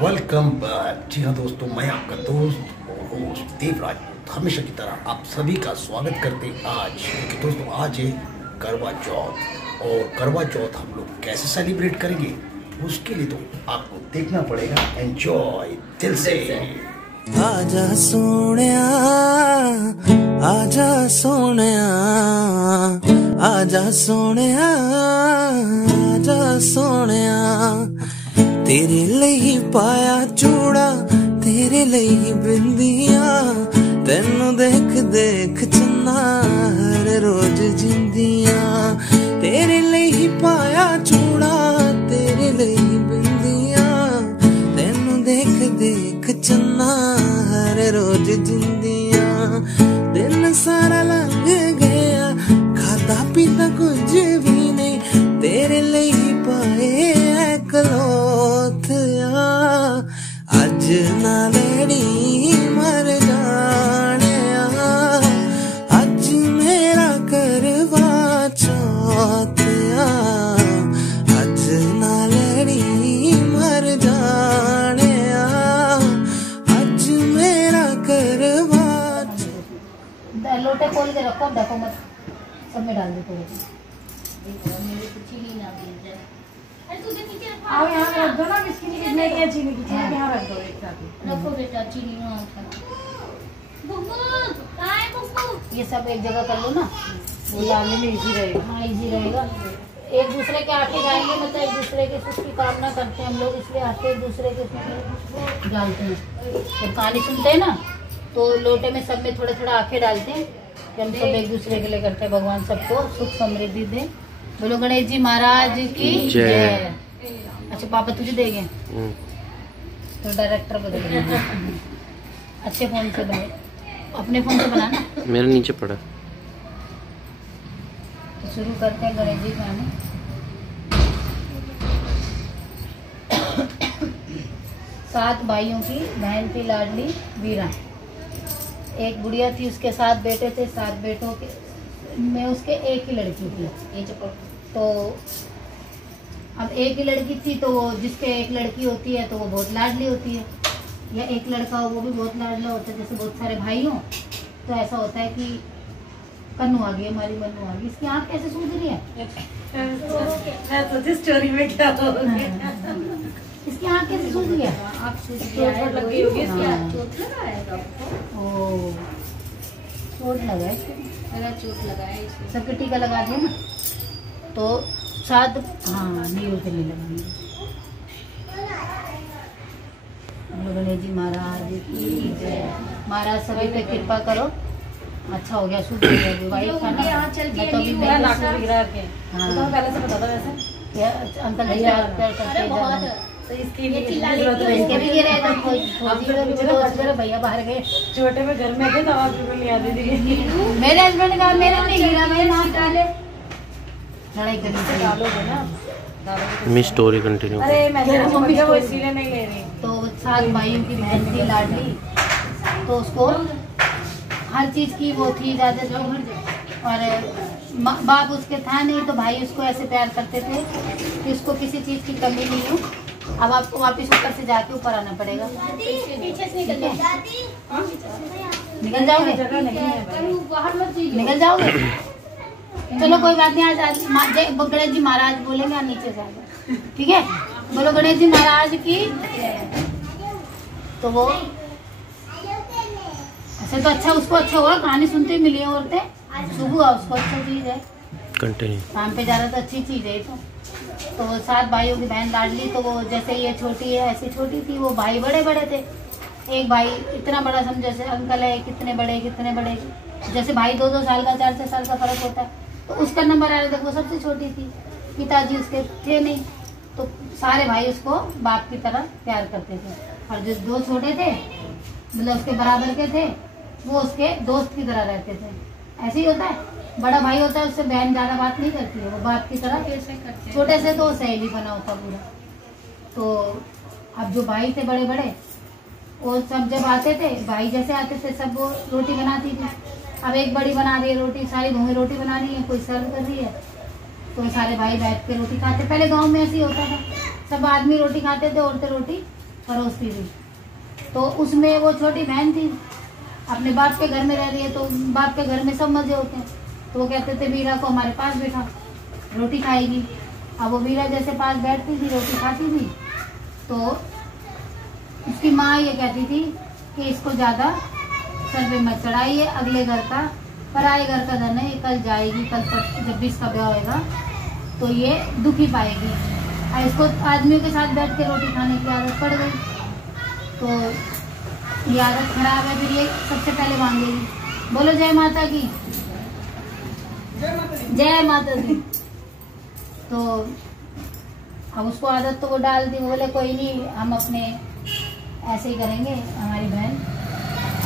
Welcome back. जी हाँ दोस्तों, मैं आपका दोस्त और होस्ट देवराज हमेशा की तरह आप सभी का स्वागत करते हैं। आज क्योंकि दोस्तों आज है करवा चौथ, और करवा चौथ हम लोग कैसे सेलिब्रेट करेंगे उसके लिए तो आपको देखना पड़ेगा। एंजॉय दिल से। आजा सोनिया, आजा सोनिया, आजा सोनिया, आजा सोनिया, तेरे ਲਈ पाया चूड़ा, तेरे ਲਈ बिंदियां, तेनू देख देख चन्ना हर रोज जिंदियां, तेरे ਲਈ पाया चूड़ा, तेरे ਲਈ बिंदियां, तेनू देख देख चन्ना हर रोज जिंदियां, दिन सारा लंघ गया खाता पीता कुछ भी नहीं, तेरे ਲਈ पाए कलोथिया, अज ना लड़ी मर जाने, अज मेरा करवा चौथिया, अज ना लड़ी मर जाने, अज मेरा करवा। लोटे खोल के रखो, ढको मत, सब में डाल दो थोड़ा। आओ यहाँ रख दो ना, बिस्किट कितने की है, चीनी की चीनी यहाँ रख दो एक साथ। रखो बेटा, चीनी ना ये सब एक जगह कर लो ना, वो डालने में इजी रहेगा। हाँ इजी रहेगा। एक दूसरे के आटे डालेंगे, मतलब एक दूसरे के सुख की कामना करते हैं हम लोग, इसलिए आटे एक दूसरे के डालते हैं। जब कहानी सुनते हैं ना तो लोटे में सब में थोड़ा थोड़ा आखे डालते हैं कि हम सब एक दूसरे के लिए करते हैं। भगवान सबको सुख समृद्धि दे। बोलो गणेश जी महाराज की जय। अच्छा पापा तुझे देंगे तो डायरेक्टर बदल अच्छे फोन से बने, अपने फोन से बनाना, मेरे नीचे पड़ा। तो शुरू करते हैं गणेश जी गाने। सात भाइयों की बहन की लाडली वीरा, एक गुड़िया थी, उसके 7 बेटे थे, 7 बेटों के में उसके एक ही लड़की थी। तो अब एक ही लड़की थी, तो जिसके एक लड़की होती है तो वो बहुत लाडली होती है, या एक लड़का हो वो भी बहुत लाडला होता है। जैसे बहुत सारे भाई हों तो ऐसा होता है कि कन्नू आ गई, हमारी मन्नू आ गई, इसकी आँख कैसे सूझ रही है, स्टोरी में क्या हो गया? इसकी आँख कैसे सूझ रही है, चोट लगी होगी, चोट लगा है डॉक्टर। ओह चोट लगा है, मेरा चोट लगा है इसमें। सबके टीका लगा दिया ना, तो 7 हाँ नींव के लिए लगाएंगे। गणेश जी महाराज की जय। महाराज सभी पे कृपा करो। अच्छा हो गया, शुभ हो गया। वाइफ था ना, मैं तो अभी मेरा नाक गिरा के। हाँ पहले से बता दो वैसे क्या अंकल जी प्यार करते हैं, तो इसके लिए इसके भी गिरे तो भैया बाहर गए, छोटे में घर में थे तो आप भी लिया दीदी। मेरे हस्बैंड का मेरा नहीं गिरा, मेरे नाक डाले लड़ाई करनी डालोगे ना, मैं स्टोरी कंटिन्यू। अरे मैं मम्मी को इसीलिए नहीं ले रही। तो 7 भाइयों की बहन थी लाडली, तो उसको हर चीज की वो थी इजाजत, और बाप उसके था नहीं, तो भाई उसको ऐसे प्यार करते थे कि उसको किसी चीज की कमी नहीं हो। अब आपको वापस ऊपर से जाके ऊपर आना पड़ेगा। निकल जाओगे, निकल जाओगे, चलो कोई बात नहीं। आज गणेश जी महाराज बोलेंगे, आप नीचे से आगे, ठीक है? बोलो गणेश जी महाराज की। तो वो ऐसे तो अच्छा, उसको अच्छा हुआ, कहानी सुनते ही मिली है औरतें, शुभ हुआ उसको, अच्छा चीज है, कंटिन्यू काम पे जा रहा तो अच्छी चीज है। तो 7 भाइयों की बहन लाडली, तो वो जैसे ये छोटी है ऐसी छोटी थी, वो भाई बड़े बड़े थे। एक भाई इतना बड़ा, समझो जैसे अंकल है, कितने बड़े, जैसे भाई 2-2 साल का, 4-4 साल का फर्क होता है, तो उसका नंबर आ रहा था, वो सबसे छोटी थी, पिताजी उसके थे नहीं, तो सारे भाई उसको बाप की तरह प्यार करते थे। और जो 2 छोटे थे, मतलब उसके बराबर के थे, वो उसके दोस्त की तरह रहते थे। ऐसे ही होता है, बड़ा भाई होता है उससे बहन ज्यादा बात नहीं करती है, वो बाप की तरह, छोटे से तो सहेली बना होता पूरा। तो अब जो भाई थे बड़े बड़े, वो सब जब आते थे, भाई जैसे आते थे सब वो रोटी बनाती थी। अब एक बड़ी बना रही है रोटी, सारी भूमि रोटी बना रही है, कोई सर्व कर रही है, तो सारे भाई बैठ के रोटी खाते। पहले गांव में ऐसे ही होता था, सब आदमी रोटी खाते थे, औरतें रोटी परोसती थी। तो उसमें वो छोटी बहन थी, अपने बाप के घर में रह रही है, तो बाप के घर में सब मजे होते हैं। तो वो कहते थे वीरा को हमारे पास बैठा, रोटी खाएगी। अब वो वीरा जैसे पास बैठती थी, रोटी खाती थी, तो उसकी माँ ये कहती थी कि इसको ज्यादा सर पे मत चढ़ाइए, अगले घर का पराए घर का धन है, ये कल जाएगी, कल जब भी इसका ब्याह होगा तो ये दुखी पाएगी। और इसको आदमियों के साथ बैठ के रोटी खाने की आदत पड़ गई, तो ये आदत खराब है। फिर ये सबसे पहले मांगेगी, बोलो जय माता की, जय माता दी। तो अब उसको आदत तो वो डाल दी, बोले कोई नहीं, हम अपने ऐसे ही करेंगे, हमारी बहन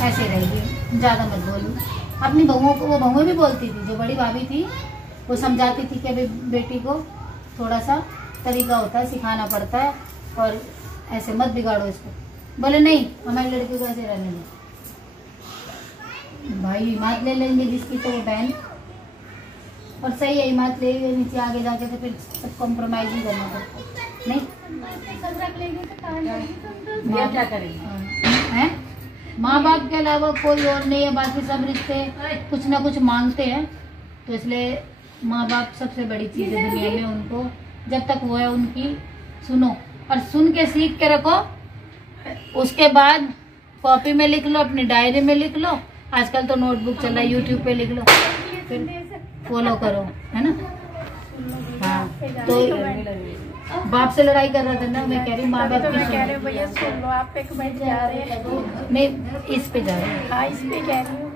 ऐसे रहेगी, ज्यादा मत बोलो। अपनी बहुओं को, वो बहुएं भी बोलती थी, जो बड़ी भाभी थी वो समझाती थी कि अभी बेटी को थोड़ा सा तरीका होता है, सिखाना पड़ता है, और ऐसे मत बिगाड़ो इसको। बोले नहीं, हमारी लड़की को ऐसे रहने दो। भाई हिम्मत ले लेंगे जिसकी तो वो बहन, और सही है, हिम्मत ले नीचे आगे जाके तो फिर सब कॉम्प्रोमाइज ही करना पड़ता नहीं। सब रख लेंगे तो माँ क्या करेंगे? माँ बाप के अलावा कोई और नहीं है, बाकी सब रिश्ते कुछ ना कुछ मांगते हैं। तो इसलिए माँ बाप सबसे बड़ी चीज है दुनिया में, उनको जब तक वो है उनकी सुनो, और सुन के सीख के रखो। उसके बाद कॉपी में लिख लो, अपनी डायरी में लिख लो, आजकल तो नोटबुक चल रहा है, यूट्यूब पे लिख लो, फिर फॉलो करो, है ना। हाँ, तो बाप से लड़ाई कर रहा था ना, मैं कह रही माँ बाप की कह रहे भैया सुन लो, आप एक मिनट जा रहे हैं, नहीं इस पे जा रही हूँ। हाँ इस पे कह रही हूँ।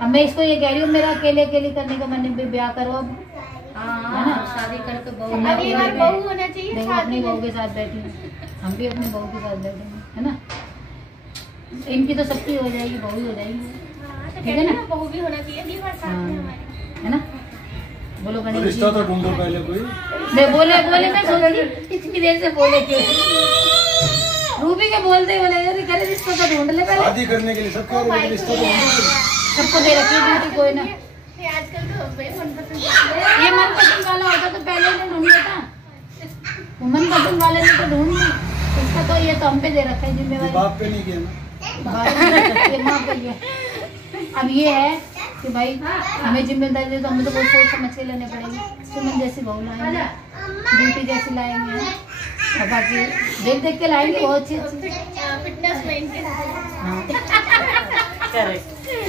अब मैं इसको ये कह रही हूँ, मेरा अकेले अकेले करने का मन है, ब्याह करो अब, है ना। शादी करके बहू मैं अगली बार बहू होना चाहिए, देखो अपनी बहू के साथ बैठी हूँ, हम भी अपनी बहू के साथ बैठेंगे, है ना। इनकी तो सबकी हो जाएगी, बहू ही हो जाएगी, ठीक है ना। बहू भी होना चाहिए अगली बार साथ में हमारे, है ना। बोलो गणेश रिश्ता तो ढूंढो पहले कोई। मैं बोले मैं सोच रही इतनी देर से बोले क्यों। रूबी के बोलते बोले यार करे रिश्ता तो ढूंढ ले पहले, शादी करने के लिए सब कह रहे हैं रिश्ता तो ढूंढो। सबको दे रखी ड्यूटी, कोई ना। आजकल तो मनपसंद ये मनपसंद वाला होता तो पहले ने ढूंढ लेता, मनपसंद वाले ने तो ढूंढ ली, इसका तो ये तो हम पे दे रखा है जिम्मेवारी, बाप पे नहीं किया ना, ये माँ पे किया। अब ये है कि भाई हमें जिम्मेदारी दे तो हमें तो बहुत सोच समझ के लेने पड़ेगी। सुमन जैसी बहू लाएंगे, ड्यूटी जैसी लाएंगे, और बाकी देख देख के लाएंगे बहुत अच्छी अच्छी। फिटनेस में इनके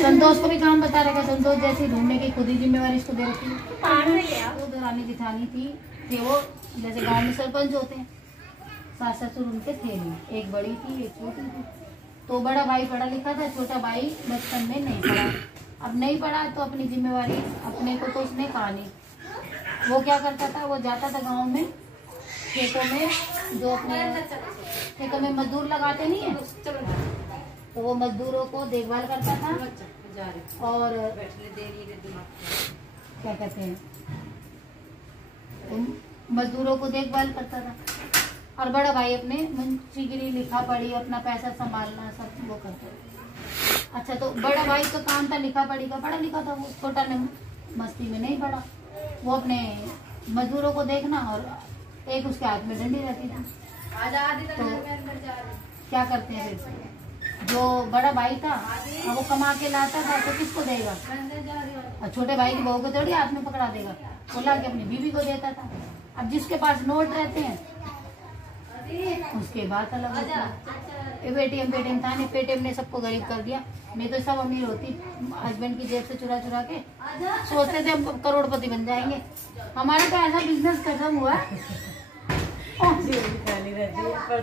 संतोष को भी काम बता रखा, संतोष जैसी ढूंढने की खुद ही जिम्मेवारी इसको दे रखी। पार में गया वो दरानी जिठानी थी वो, जैसे गांव में सरपंच होते हैं, सास ससुर उनके थे नहीं, एक बड़ी थी एक छोटी थी। तो बड़ा भाई पढ़ा लिखा था, छोटा भाई बचपन में नहीं पढ़ा। अब नहीं पढ़ा तो अपनी जिम्मेवारी अपने को तो उसने कहा नहीं। वो क्या करता था, वो जाता था गांव में खेतों में, जो अपने खेतों में मजदूर लगाते नहीं है, तो वो मजदूरों को देखभाल करता था, और क्या कहते हैं, मजदूरों को देखभाल करता था। और बड़ा भाई अपने मुंशीगिरी लिखा पढ़ी, अपना पैसा संभालना सब वो करता था। अच्छा, तो बड़ा भाई तो काम था लिखा पढ़ी का, पढ़ा लिखा था वो, छोटा ने मस्ती में नहीं पढ़ा, वो अपने मजदूरों को देखना, और एक उसके हाथ में डंडी रहती थी। तो क्या करते हैं फिर, जो बड़ा भाई था अब वो कमा के लाता था तो किसको देगा, और छोटे भाई की बहू को थोड़ी हाथ में पकड़ा देगा, वो ला के अपनी बीवी को देता था। अब जिसके पास नोट रहते हैं उसके बात अलग होती है। पेटीएम था नहीं, पेटीएम ने सबको गरीब कर दिया, नहीं तो सब अमीर होती, हस्बैंड की जेब से चुरा चुरा के सोचते थे हम करोड़पति बन जाएंगे। हमारा तो ऐसा बिजनेस खत्म हुआ,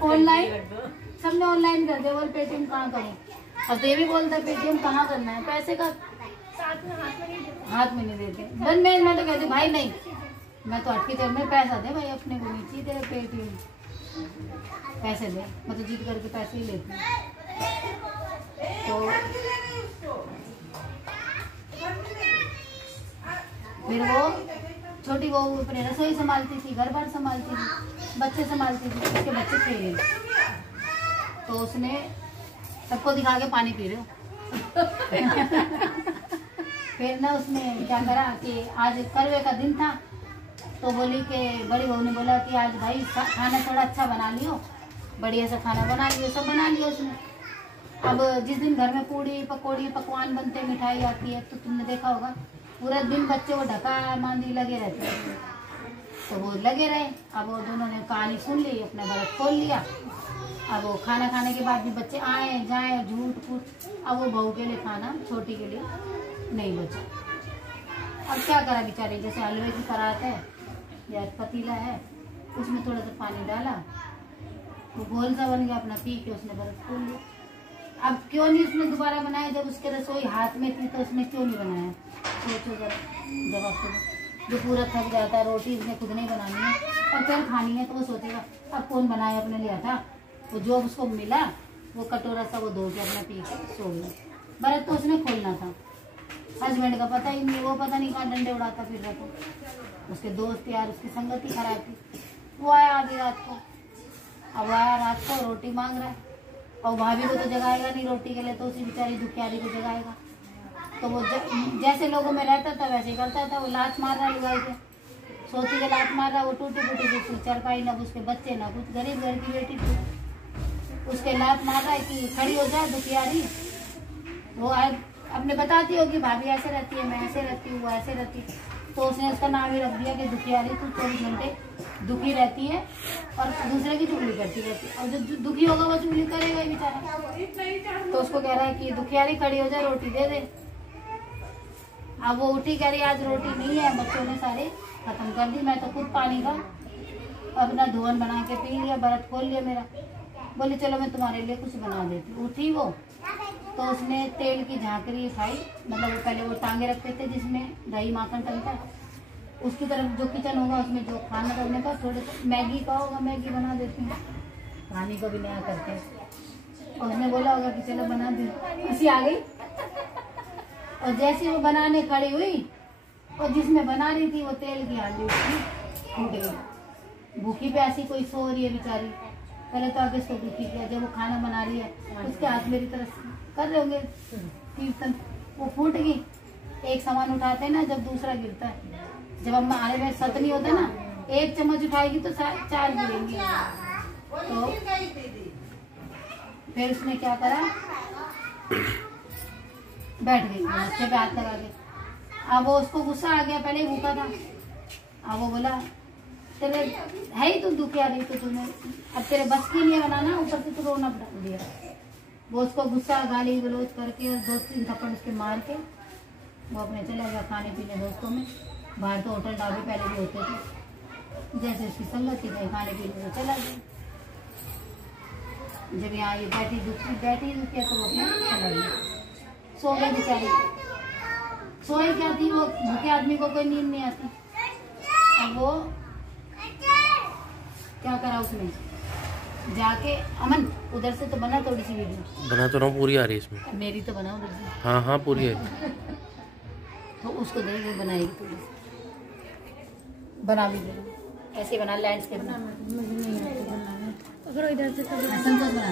ऑनलाइन सबने ऑनलाइन कर दिया, बोल पेटीएम कहाँ करूँ। अब तो ये भी बोलता है पेटीएम कहाँ करना है, पैसे का हाथ में नहीं देते। बन मैं तो कहती भाई नहीं, मैं तो अटकी देर में पैसा दे भाई, अपने को नीचे दे पेटीएम पैसे दे, मैं तो जीत करके पैसे ही लेती हूँ। तो फिर वो छोटी बहू अपने रसोई संभालती थी, घर बार संभालती थी, बच्चे संभालती थी, उसके बच्चे थे। तो उसने सबको दिखा के पानी पी रहे हो। फिर ना उसने क्या करा कि आज करवे का दिन था, तो बोली कि बड़ी बहू ने बोला कि आज भाई खाना थोड़ा अच्छा बना लियो, बढ़िया सा खाना बना लिया, सब बना लिया उसने। अब जिस दिन घर में पूड़ी पकौड़ी पकवान बनते, मिठाई आती है, तो तुमने देखा होगा पूरा दिन बच्चे को ढका मांदी लगे रहते हैं, तो वो लगे रहे। अब वो दोनों ने कहानी सुन ली, अपना व्रत खोल लिया। अब वो खाना खाने के बाद भी बच्चे आए जाए झूठ फूट, अब वो बहू के लिए खाना छोटी के लिए नहीं बचा। अब क्या करा बेचारे, जैसे हलवे की परात है या पतीला है, उसमें थोड़ा सा पानी डाला, वो गोल सा बन गया, अपना पी के उसने व्रत खोल लिया। अब क्यों नहीं उसने दोबारा बनाया, जब उसके रसोई हाथ में थी तो उसने क्यों नहीं बनाया? सोचो जरा, जब आपको जो पूरा थक जाता है, रोटी उसने खुद नहीं बनानी है और कल खानी है, तो वो सोचेगा अब कौन बनाया, अपने लिया था। वो जो उसको मिला वो कटोरा सा वो धो के अपना पी के सो गया। व्रत तो उसने खोलना था। हस्बैंड का पता ही नहीं, वो पता नहीं कहाँ डंडे उड़ाता फिर रहा था। उसके दोस्त यार, उसकी संगत ही खराब थी। वो आया आधी रात को, अब आया रात को रोटी मांग रहा है, और भाभी को तो जगाएगा नहीं रोटी के लिए, तो उसी बेचारी दुखियारी को जगाएगा। तो वो जैसे लोगों में रहता था वैसे ही करता था। वो लात मार रहा है लुगाई से, सोती के लात मार रहा है, वो टूटी फूटी से चरपाई, ना उसके बच्चे ना कुछ, गरीब घर की बेटी थी, उसके लात मार रहा है कि खड़ी हो जाए दुखियारी। वो अपने बताती होगी भाभी ऐसे रहती है, मैं ऐसे रहती हूँ, वो ऐसे रहती है, तो उसने उसका नाम ही रख दिया कि दुखियारी, तू 24 घंटे दुखी रहती है और दूसरे की चुगली करती रहती है। और जो दुखी होगा वो चुगली करेगा बेचारा। तो उसको कह रहा है कि दुखियारी खड़ी हो जाए, रोटी दे दे। अब वो उठी, कह रही आज रोटी नहीं है, बच्चों ने सारे खत्म कर दी, मैं तो खुद पानी का अपना धुआं बना के पी लिया, व्रत खोल लिया मेरा। बोली चलो मैं तुम्हारे लिए कुछ बना देती। उठी वो, तो उसने तेल की झांकरी खाई, मतलब पहले वो टांगे रखते थे जिसमें दही माखन टंगता है, उसकी तरफ जो किचन होगा उसमें जो खाना करने का, थोड़े से मैगी का होगा, मैगी बना देती हूँ, पानी को भी नया करके। और उसने बोला होगा कि चलो बना दे, उसी आ गई। और जैसे वो बनाने खड़ी हुई, और जिसमें बना रही थी वो तेल की हांडी उसकी टूट गई। भूखी प्यासी कोई सो रही है बेचारी, पहले तो आगे इसको दुखी किया, जब वो खाना बना रही है उसके हाथ मेरी तरफ कर रहे होंगे कीर्तन, वो फूट गई। एक सामान उठाते हैं ना जब दूसरा गिरता है, जब हम आने में सत नहीं होता ना, एक चम्मच उठाएगी तो 4 गिरेंगी। तो फिर उसने क्या करा, बैठ गई बच्चे पे हाथ लगा के। अब वो उसको गुस्सा आ गया, पहले ही भूखा था। अब वो बोला तेरे है ही तू दुखिया रही, तो तूने अब तेरे बस की नहीं बनाना, ऊपर से तू रोना पड़ा दिया। वो उसको गुस्सा गाली गलौज करके और 2-3 थप्पड़ उसके मार के वो अपने चला गया खाने पीने दोस्तों में। बाहर तो होटल ढाबे पहले भी होते थे, जैसे उसकी संगत थी खाने पीने तो चला गया। जब यहाँ ये बैठी दुखिया तो वो अपना चला गया, सो गई बेचारी। सोए क्या थी वो, भूखे आदमी को कोई नींद नहीं आती। अब वो क्या करा उसने, जाके अमन उधर से तो बना थोड़ी सी वीडियो, बना तो रहा हूँ, पूरी आ रही है इसमें। मेरी तो बना उधर से, हाँ हाँ पूरी है। तो उसको देख वो बनाएगी थोड़ी सी, बना भी दे, ऐसे बना लैंडस्केप बना, अगर इधर से संतोष बना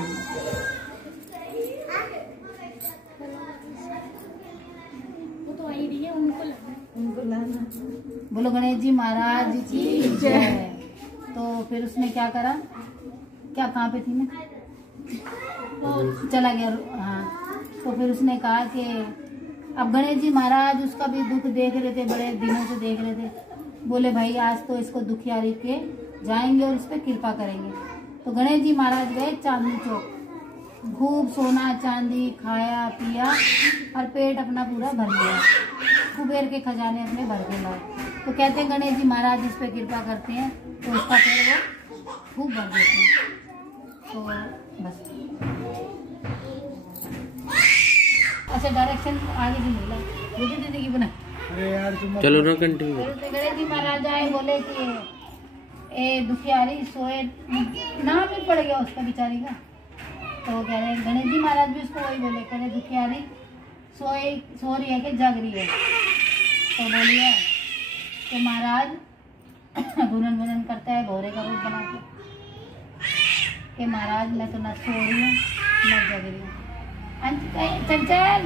वो तो आई रही है, उनको लाना। बोलो गणेश जी महाराज की जय। तो फिर उसने क्या करा, क्या कहाँ पे थी मैं, चला गया। हाँ, तो फिर उसने कहा कि अब गणेश जी महाराज उसका भी दुख देख रहे थे, बड़े दिनों से देख रहे थे। बोले भाई आज तो इसको दुखियारी के जाएंगे और इस पर कृपा करेंगे। तो गणेश जी महाराज गए चांदनी चौक, खूब सोना चांदी खाया पिया और पेट अपना पूरा भर लिया, कुबेर के खजाने अपने भर के लाए। तो कहते हैं गणेश जी महाराज इस पर कृपा करते हैं तो उसका पेट वो खूब भर देते हैं। तो बस अच्छा डायरेक्शन आगे भी मिला, मुझे दीदी की बना। चलो ना कंटिन्यू। गणेश जी महाराज आए, बोले कि ए दुखियारी सोए, नाम भी पड़ गया उसका बेचारी का। तो कह रहे गणेश जी महाराज भी उसको वही बोले, कह रहे दुखियारी सो रही है कि जग रही है। तो बोलिए कि महाराज गुनन गुनन करता है भोरे का रूप बना के महाराज मैं तो न सो रही हूँ न जग रही हूँ। चल चल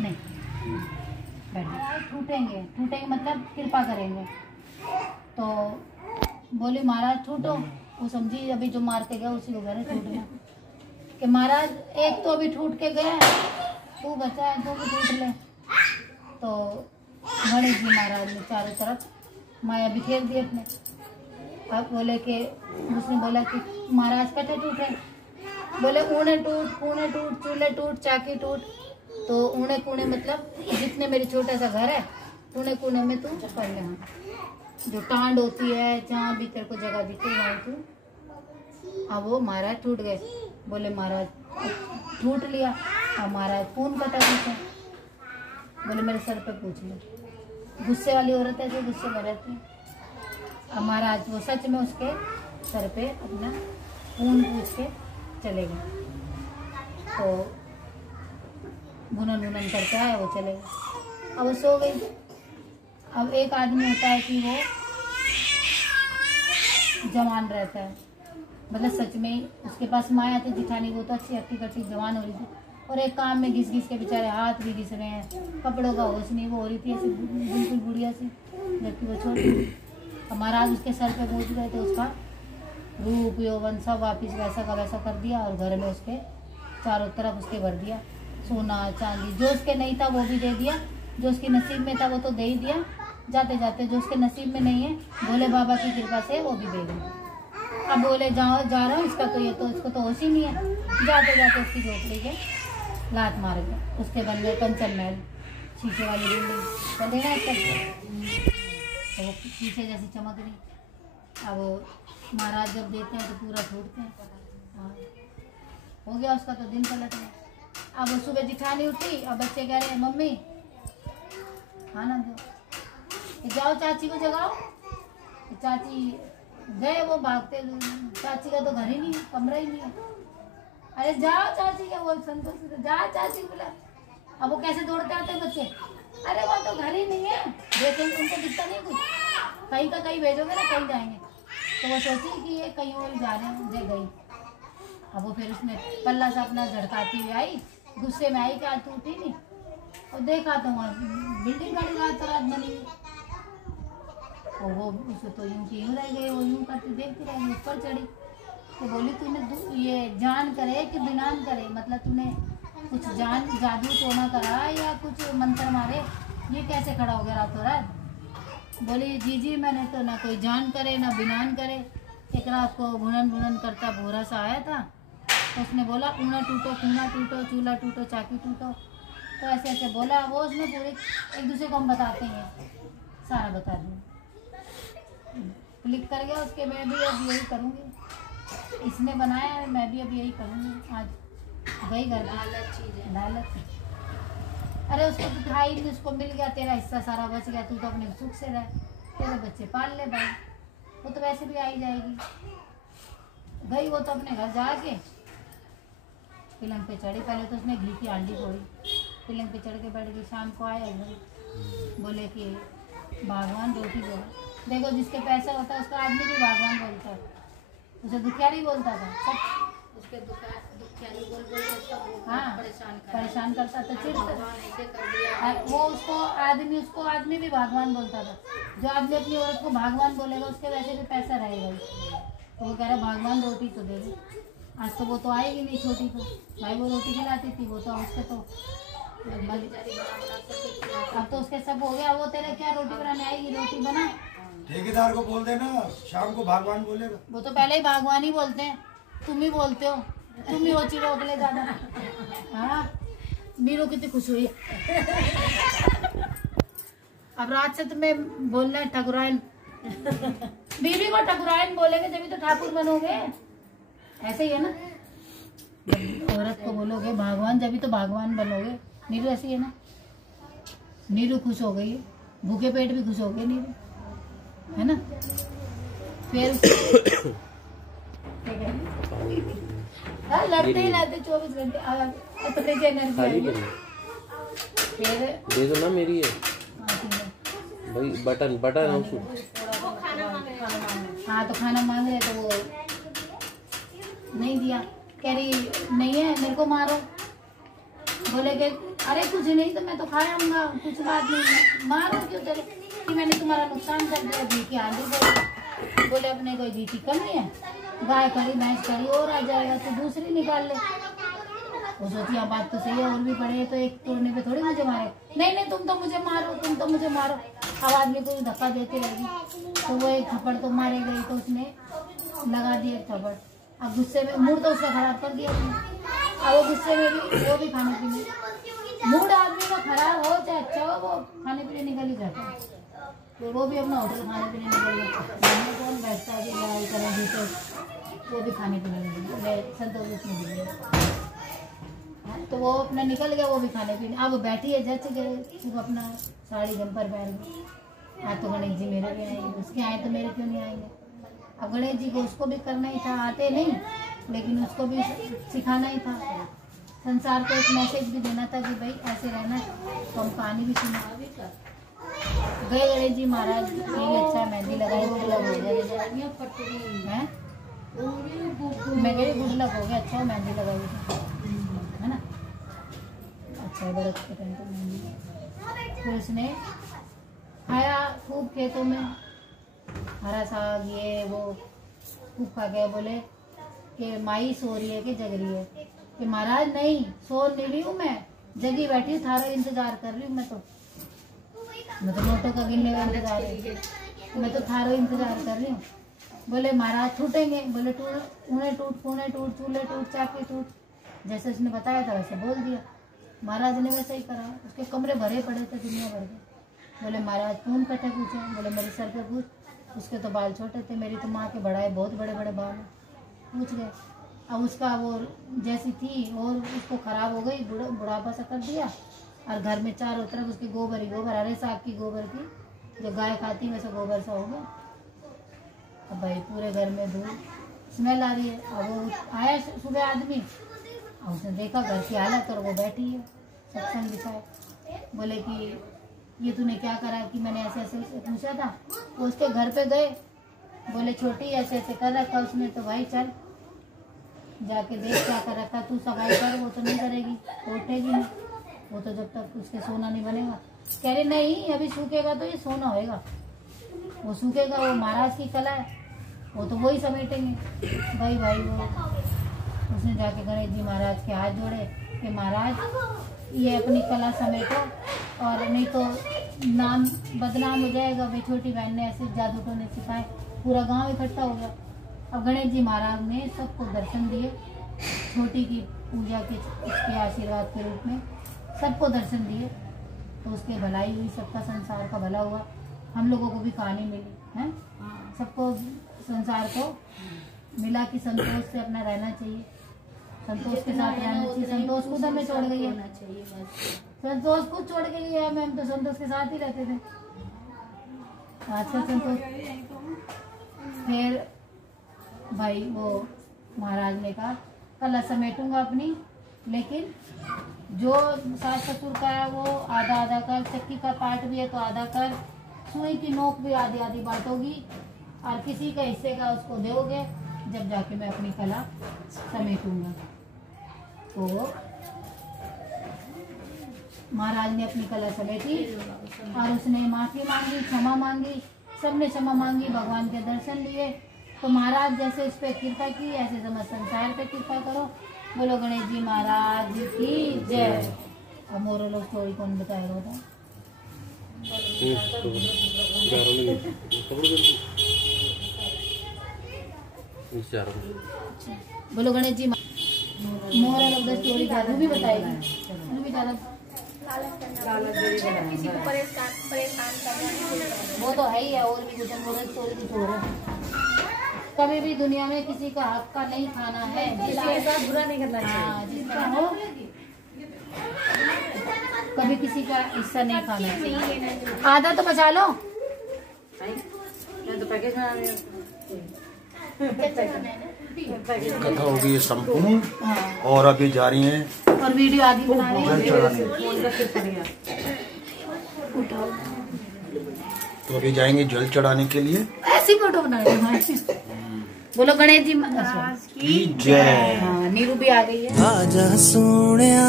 नहीं टूटेंगे मतलब कृपा करेंगे। तो बोली महाराज टूटो, वो समझी अभी जो मार के गया उसी को घर टूटना कि महाराज एक तो अभी टूट के गया, तू बचा है तो भी टूट ले। तो गणेश जी महाराज ने चारों तरफ माया बिखेर दी अपने। अब बोले कि उसने बोला कि महाराज कटे टूटे, बोले ऊने टूट, कूने टूट, चूल्हे टूट, चाकी टूट। तो ऊने कूने मतलब जितने मेरी छोटा सा घर है ऊने कूने में तू कर ले। हाँ, जो टांड होती है जहाँ भी तेरे को जगह दिखे वहाँ तू। अब वो महाराज टूट गए। बोले महाराज टूट लिया, अब महाराज खून कटा पीछे। बोले मेरे सर पे पूछ लो। गुस्से वाली औरत है जो गुस्से में रहती है। अब महाराज वो सच में उसके सर पे अपना खून पूछ के चले गए। तो भुनन भुनन करके आया, वो चले गए। अब वो सो गई। अब एक आदमी होता है कि वो जवान रहता है, मतलब सच में ही उसके पास माया थी जिठानी, वो तो अच्छी हट्टी कट्टी जवान हो रही थी, और एक काम में घिस घिस के बेचारे हाथ भी घिस रहे हैं, कपड़ों का होश नहीं, वो हो रही थी ऐसी बिल्कुल बुढ़िया सी, जबकि वो छोटी थी। महाराज उसके सर पे पहुंच गए तो उसका रूप यौवन सब वापिस वैसा का वैसा कर दिया, और घर में उसके चारों तरफ उसके भर दिया सोना चांदी। जो उसके नहीं था वो भी दे दिया, जो उसके नसीब में था वो तो दे ही दिया जाते जाते, जो उसके नसीब में नहीं है भोले बाबा की कृपा से वो भी दे दिया। अब बोले जाओ जा रहा हूँ, इसका तो ये तो इसको तो होश ही नहीं है। जाते जाते उसकी झोपड़ी के लात मार गया। उसके बन गए कंचन महल, शीशे वाली बिल्डिंग तो देना तो वो शीशे जैसी चमक रही। अब महाराज जब देते हैं तो पूरा छूटते हैं। हाँ, हो गया उसका तो दिन पलट गया। अब वो सुबह जिठानी उठी, अब बच्चे कह रहे हैं मम्मी खाना दो, जाओ चाची को जगाओ। चाची गए, वो भागते, चाची का तो घर ही नहीं है, कमरा ही नहीं है। अरे जाओ चाची का, वो संतोष से जाओ चाची बोला। अब वो कैसे दौड़ते आते हैं बच्चे, अरे वो तो घर ही नहीं है, देखेंगे उनको दिखता नहीं कुछ, कहीं का कहीं भेजोगे ना कहीं जाएंगे। तो वो सोची कि ये कहीं और जा रहे हैं, दे गई। अब वो फिर उसने पल्ला सा अपना झड़काती हुई आई, गुस्से में आई कि आज तू उठी नहीं, और देखा तो वहाँ बिल्डिंग खड़ी रात बनी हुई। और वो उसे तो यूं की यूं रह गए, वो यूं करती देखती रही, ऊपर चढ़ी तो बोली तूने ये जान करे कि बिनान करे, मतलब तूने कुछ जान जादू टोना करा या कुछ मंत्र मारे, ये कैसे खड़ा हो गया रातों रात। बोली जी मैंने तो ना कोई जान करे ना बिनान करे। एक रात को भुनन भुनन करता भोरा सा आया था, तो उसने बोला ऊना टूटो, खूना टूटो, चूल्हा टूटो, चाकी टूटो, तो ऐसे ऐसे बोला। वो उसमें पूरे एक दूसरे को हम बताते हैं, सारा बता दूँ। क्लिक कर गया उसके, मैं भी अब यही करूँगी, इसने बनाया है मैं भी अब यही करूँगी। आज गई घर लालच। अरे उसको तो था ही नहीं, उसको मिल गया, तेरा हिस्सा सारा बच गया, तू तो अपने सुख से रह, तेरे बच्चे पाल ले भाई, वो तो वैसे भी आ ही जाएगी। गई वो तो अपने घर जाके पलंग पे चढ़ी, पहले तो उसने घी की हांडी फोड़ी, पलंग पे चढ़ के बैठ गई। शाम को आया घर, बोले कि भगवान रोटी बोला। देखो जिसके पैसा होता है उसका आदमी भी भगवान बोलता है, उसे दुखियारी बोलता था सब, उसके दुखियारी बोल बोल के सब हाँ परेशान करता था, चिढ़ता। वो उसको आदमी भी भगवान बोलता था। जो आदमी अपनी औरत को भगवान बोलेगा उसके वैसे भी पैसा रहेगा। तो वो कह रहा भगवान रोटी तो दे दे। आज तो वो तो आएगी नहीं छोटी, तो भाई वो रोटी खिलाती थी, वो तो उसके तो अब तो उसके सब हो गया। वो तेरे क्या रोटी बनाने आएगी, रोटी बना। ठेकेदार को बोल देना शाम को भगवान बोलेगा। वो तो पहले ही भगवान ही बोलते हैं, तुम ही बोलते हो, तुम ही हो चिड़ोकले ज्यादा। हाँ मीरू कितनी खुश हुई। अब रात से तुम्हें बोलना है ठकुराइन, बीवी को ठकुराइन बोलेंगे जब तो ठाकुर बनोगे, ऐसे ही है ना। जब औरत को बोलोगे भगवान जब तो भगवान बनोगे। नीरू ऐसी है ना, नीरू खुश हो गई, भूखे पेट भी खुश हो गए नीरू, है ना। फिर लड़ते ही रहते 24 घंटे, अपने की एनर्जी। फिर दे दो ना मेरी है भाई, बटन हाँ तो खाना मांग रहे तो वो नहीं दिया, कह रही नहीं है मेरे को मारो। बोले कि अरे कुछ नहीं तो मैं तो खा आऊंगा, कुछ बात नहीं, मारो क्यों तेरे कि मैंने तुम्हारा नुकसान कर दिया। घी की हांडी बोली बोले अपने कोई घी की कमी है, गाय खड़ी भैंस खड़ी और आ जाएगा तो दूसरी निकाल ले। वो सोची हाँ बात तो सही है, और भी पड़े तो एक तोड़ने पे थोड़ी मुझे मारे। नहीं तुम तो मुझे मारो, तुम तो मुझे मारो। अब आदमी को धक्का देते रहेगी तो वो एक थप्पड़ तो मारे गई, तो उसने लगा दिया एक थप्पड़। अब गुस्से में मूड तो उसका खराब कर दिया उसने। अब वो गुस्से में भी वो भी खाने पीने, मूड आदमी का खराब हो चाहे अच्छा हो, वो खाने पीने निकल ही जाता है। तो वो भी अपना होटल खाने पीने निकल गया। कौन बैठता है कि करें दूसरे, वो भी खाने पीने निकल गया, संतोष उसमें निकल गया। तो वो अपना निकल गया, वो भी खाने पीने। अब बैठी है जच गए, वो अपना साड़ी जंपर पहन गई। आज तो गणेश जी मेरे भी आएंगे, उसके आए तो मेरे क्यों नहीं आएंगे। अब गणेश जी को उसको भी करना ही था, आते नहीं लेकिन उसको भी सिखाना ही था। संसार को एक मैसेज भी देना था कि भाई ऐसे रहना है। तो हम कहानी भी सुना गए। गणेश जी महाराज यही अच्छा मेहंदी लगाई, गुड लग हो गया है, मैं कह रही गुड लग हो गया, अच्छा मेहंदी लगाई है ना, अच्छा है बरस के टाइम तो मेहंदी। फिर उसने खाया खूब, खेतों में हरा साग ये वो खूब खा गया। बोले कि माई सो रही है कि जग रही है, कि महाराज नहीं सो नहीं रही हूँ, मैं जगी बैठी हूँ, थारा इंतजार कर रही हूँ। मैं तो नोटों का गिनने का इंतजार है, मैं तो थारो इंतजार कर रही हूँ। बोले महाराज टूटेंगे, बोले उन्हें टूट पुणे टूट चूल्हे टूट चाके टूट। जैसे उसने बताया था वैसे बोल दिया। महाराज ने वैसे ही करा, उसके कमरे भरे पड़े थे दुनिया भर के। बोले महाराज कौन कटे पूछे, बोले मेरे सर पे पूछ, उसके तो बाल छोटे थे, मेरी तो माँ के बढ़ाए बहुत बड़े बड़े बाल हैं। पूछ गए। अब उसका वो जैसी थी और उसको खराब हो गई, बुढ़ापा सा कर दिया, और घर में चारों तरफ उसके गोबर ही गोबर, हरे साग की गोबर की, जो गाय खाती वैसे गोबर सा हो गया। अब भाई पूरे घर में धूल स्मेल आ रही है। अब वो आया सुबह आदमी, और उसने देखा घर की हालत, और वो बैठी है सत्संग दिखाए। बोले कि ये तूने क्या करा, कि मैंने ऐसे ऐसे पूछा था। वो उसके घर पे गए, बोले छोटी ऐसे ऐसे कर रखा उसने। तो भाई चल जाके देख क्या कर रखा, तू सफाई कर, वो तो नहीं करेगी, उठेगी नहीं, वो तो जब तक उसके सोना नहीं बनेगा। कह रहे नहीं अभी सूखेगा तो ये सोना होएगा, वो सूखेगा, वो महाराज की कला है, वो तो वही समेटेंगे। भाई वो उसने जाके गणेश जी महाराज के हाथ जोड़े कि महाराज ये अपनी कला समेटो, और नहीं तो नाम बदनाम हो जाएगा। भाई छोटी बहन ने ऐसे जादू टोने सिखाए, पूरा गांव इकट्ठा हो गया। अब गणेश जी महाराज ने सबको दर्शन दिए, छोटी की पूजा के उसके आशीर्वाद के रूप में सबको दर्शन दिए। तो उसके भलाई हुई, सबका संसार का भला हुआ। हम लोगों को भी कहानी मिली है, सबको संसार को मिला कि संतोष से अपना रहना चाहिए, संतोष के साथ रहना चाहिए। संतोष खुद हमें छोड़ गई है, संतोष खुद छोड़ के गई है, हम तो संतोष के साथ ही रहते थे। आजकल संतोष फिर भाई वो महाराज ने कहा कला समेटूंगा अपनी, लेकिन जो सास ससुर का है वो आधा आधा कर, चक्की का पार्ट भी है तो आधा कर, सुई की नोक भी आधी आधी बांटोगी, और किसी का हिस्से का उसको दोगे, जब जाके मैं अपनी कला समेटूंगा। तो महाराज ने अपनी कला समेटी और उसने माफी मांगी, क्षमा मांगी, सबने क्षमा मांगी, भगवान के दर्शन लिए। तो महाराज जैसे इस पे कृपा की, ऐसे समझ संसार पे कृपा करो। बोलो गणेश जी महाराज की जय। अब मोरल ऑफ स्टोरी कौन बताएगा बताओ? बोलो Ganesh ji moral of the story जादू भी बताएगी, भी ज्यादा किसी को परेशान करना वो तो है ही है। और भी कुछ मोरल स्टोरी कुछ हो रहा है, कभी भी दुनिया में किसी का हक का नहीं खाना है, जिसके साथ बुरा नहीं करना चाहिए, जिसका हो कभी किसी का हिस्सा नहीं खाना चाहिए। आधा तो बचा लो, कथा होगी संपूर्ण। और अभी जा रही हैं और वीडियो आदि बना रही जल चढ़ाने, तो अभी जाएंगे जल चढ़ाने के लिए। ऐसी फोटो बना रहे हैं। बोलो गणेश जी महाराज की जय। नीरू भी आ गई है। आजा सोनिया,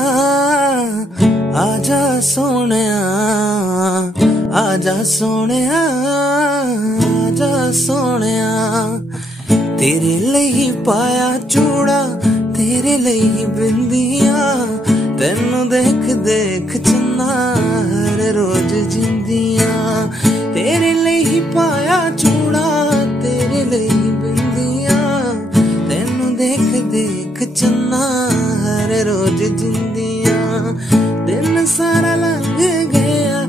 आजा सोनिया, आजा सोहणिया आजा सोहणिया तेरे लिए पाया चूड़ा तेरे लिए बिंदियां तेनू देख देख चन्ना हर रोज जिंदियां तेरे लिए पाया चूड़ा तेरे लिए बिंदियां तेनू देख देख चन्ना हर रोज जिंदियां दिन सारा लंघ गया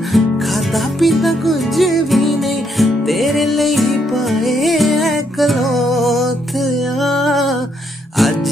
खादा पीता कुछ भी नहीं तेरे लिए पाए कलोथिया अज